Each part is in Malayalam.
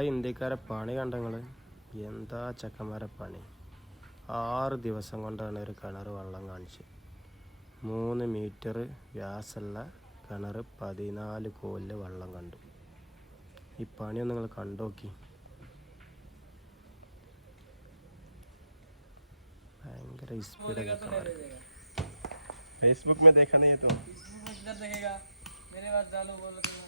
നമ്മളെ ഇന്ത്യക്കാരെ പണി കണ്ടങ്ങൾ എന്താ ചെക്കന്മാരെ പണി. 6 ദിവസം കൊണ്ടാണ് ഒരു കിണർ വെള്ളം കാണിച്ച്. 3 മീറ്റർ വ്യാസമുള്ള കിണർ 14 കോലിൽ വെള്ളം കണ്ടു. ഈ പണിയൊന്നും നിങ്ങൾ കണ്ടോക്കി. ഭയങ്കര സ്പീഡൊക്കെ കിണർ. फेसबुक में देखा नहीं है तुम? देखेगा मेरे पास डालो बोलो तो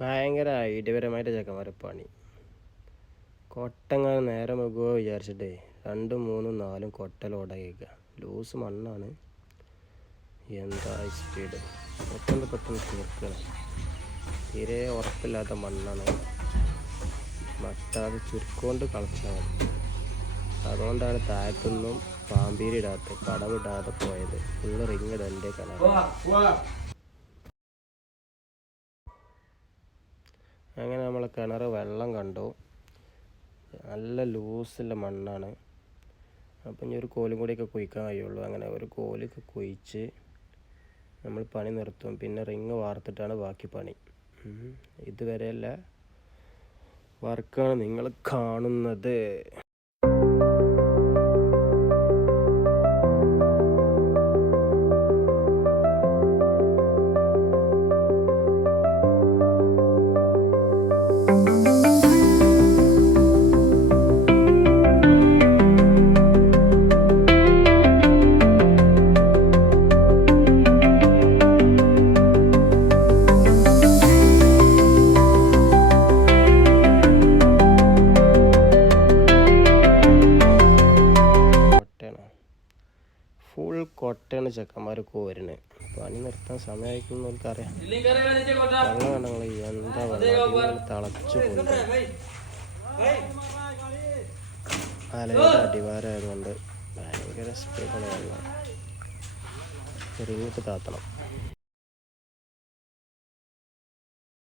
ഭയങ്കര ഐഡിയപരമായിട്ട് ചെക്കന്മാരെ പണി. കൊട്ടങ്ങനെ നേരെ മുഖമോ വിചാരിച്ചിട്ടേ 2, 3, 4 കൊട്ട ലോഡാക്കിയേക്കുക. ലൂസ് മണ്ണാണ്. എന്താ സ്പീഡ്, പെട്ടെന്ന് തീർക്കണം. തീരെ ഉറപ്പില്ലാത്ത മണ്ണാണ്. മട്ടാതെ ചുരുക്കൊണ്ട് കളിച്ചാൽ മതി. അതുകൊണ്ടാണ് താഴത്തൊന്നും പാമ്പീരിടാത്ത കടവിടാതെ പോയത്. ഫുള്ള് റിങ് തന്നെ കിണർ. അങ്ങനെ നമ്മൾ കിണർ വെള്ളം കണ്ടു. നല്ല ലൂസുള്ള മണ്ണാണ്. അപ്പം ഇനി ഒരു കോലും കൂടിയൊക്കെ കുഴിക്കാൻ കഴിയുള്ളൂ. അങ്ങനെ ഒരു കോലൊക്കെ കുഴിച്ച് നമ്മൾ പണി നിർത്തും. പിന്നെ റിങ് വാർത്തിട്ടാണ് ബാക്കി പണി. ഇതുവരെയുള്ള വർക്കാണ് നിങ്ങൾ കാണുന്നത്. ഫുൾ കൊട്ടയാണ് ചെക്കന്മാർ കോരുന്നത്. പണി നിർത്താൻ സമയമായിരിക്കും എനിക്കറിയാം. വെള്ളം കണ്ടങ്ങൾ എന്താ വെള്ളം തിളച്ചു കൊണ്ട് അലയുടെ അടിവാരമായതുകൊണ്ട് ഭയങ്കര സ്പീഡാണ് വെള്ളം. റിങ്ങിട്ട് താത്തണം.